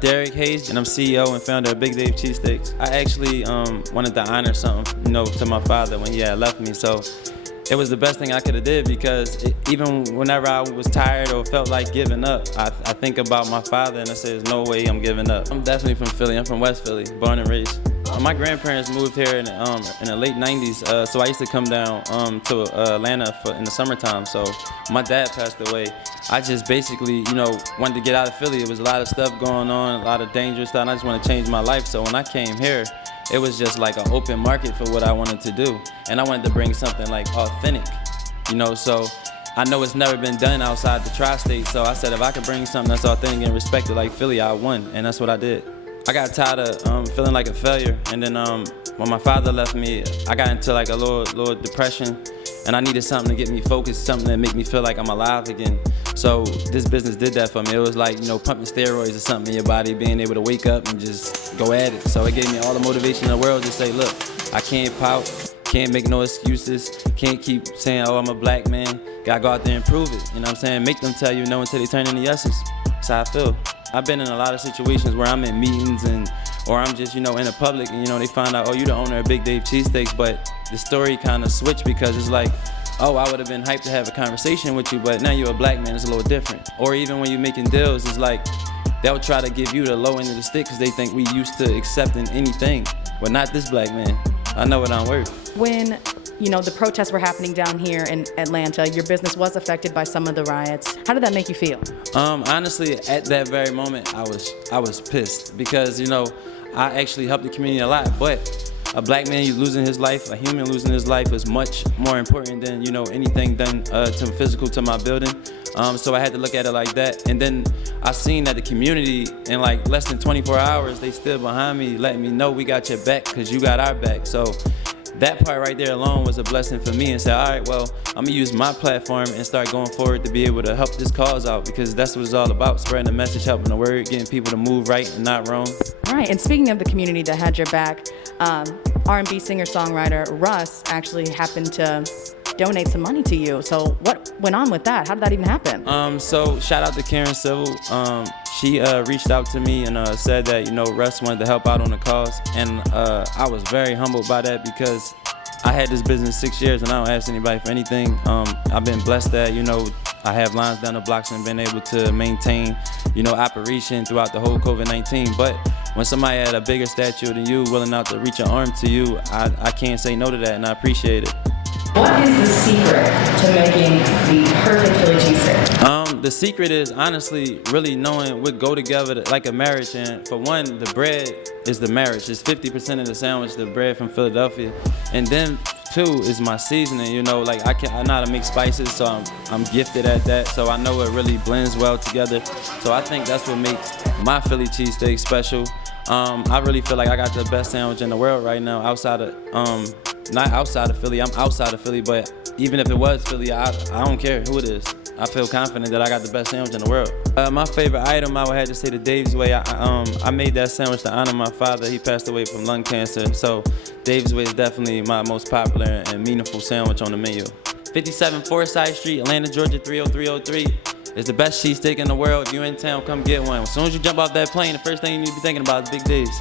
Derrick Hayes, and I'm CEO and founder of Big Dave Cheesesteaks. I actually wanted to honor something, to my father when he had left me. So it was the best thing I could have did because even whenever I was tired or felt like giving up, I think about my father and I say, there's no way I'm giving up. I'm definitely from Philly. I'm from West Philly, born and raised. My grandparents moved here in the late 90s, so I used to come down to Atlanta in the summertime. So my dad passed away. I just basically, wanted to get out of Philly. It was a lot of stuff going on, a lot of dangerous stuff, and I just wanted to change my life. So when I came here, it was just like an open market for what I wanted to do. And I wanted to bring something like authentic, so I know it's never been done outside the tri-state. So I said if I could bring something that's authentic and respected like Philly, I won, and that's what I did. I got tired of feeling like a failure, and then when my father left me, I got into like a little depression, and I needed something to get me focused, something that make me feel like I'm alive again. So this business did that for me. It was like, pumping steroids or something in your body, being able to wake up and just go at it. So it gave me all the motivation in the world to say, look, I can't pout, can't make no excuses, can't keep saying, oh, I'm a black man. Gotta go out there and prove it, you know what I'm saying? Make them tell you no until they turn into yeses. That's how I feel. I've been in a lot of situations where I'm in meetings or I'm just, in the public and, they find out, oh, you're the owner of Big Dave Cheesesteaks, but the story kind of switched because it's like, oh, I would have been hyped to have a conversation with you, but now you're a black man, it's a little different. Or even when you're making deals, it's like, they'll try to give you the low end of the stick because they think we used to accepting anything, but not this black man. I know what I'm worth. When the protests were happening down here in Atlanta, your business was affected by some of the riots. How did that make you feel? Honestly, at that very moment, I was pissed because, I actually helped the community a lot, but a black man losing his life, a human losing his life is much more important than, anything done to physical to my building. So I had to look at it like that. And then I seen that the community in like less than 24 hours, they stood behind me, letting me know we got your back because you got our back. So that part right there alone was a blessing for me and said, all right, well, I'm gonna use my platform and start going forward to be able to help this cause out because that's what it's all about, spreading the message, helping the word, getting people to move right and not wrong. All right, and speaking of the community that had your back, R&B singer-songwriter Russ actually happened to donate some money to you. So what went on with that? How did that even happen? So shout out to Karen Civil. She reached out to me and said that, Russ wanted to help out on the cause. And I was very humbled by that because I had this business 6 years and I don't ask anybody for anything. I've been blessed that, I have lines down the blocks and been able to maintain, operation throughout the whole COVID-19. But when somebody had a bigger stature than you, willing out to reach an arm to you, I can't say no to that, and I appreciate it. What is the secret to making the perfect Philly cheesesteak? The secret is honestly really knowing what go together like a marriage. And for one, the bread is the marriage. It's 50% of the sandwich, the bread from Philadelphia. And then two is my seasoning. Like I know how to make spices, so I'm gifted at that. So I know it really blends well together. So I think that's what makes my Philly cheesesteak special. I really feel like I got the best sandwich in the world right now outside of not outside of Philly, I'm outside of Philly, but even if it was Philly, I don't care who it is. I feel confident that I got the best sandwich in the world. My favorite item, I would have to say the Dave's Way. I made that sandwich to honor my father. He passed away from lung cancer, so Dave's Way is definitely my most popular and meaningful sandwich on the menu. 57 Forsyth Street, Atlanta, Georgia 30303. It's the best cheesesteak in the world. If you're in town, come get one. As soon as you jump off that plane, the first thing you need to be thinking about is Big Dave's.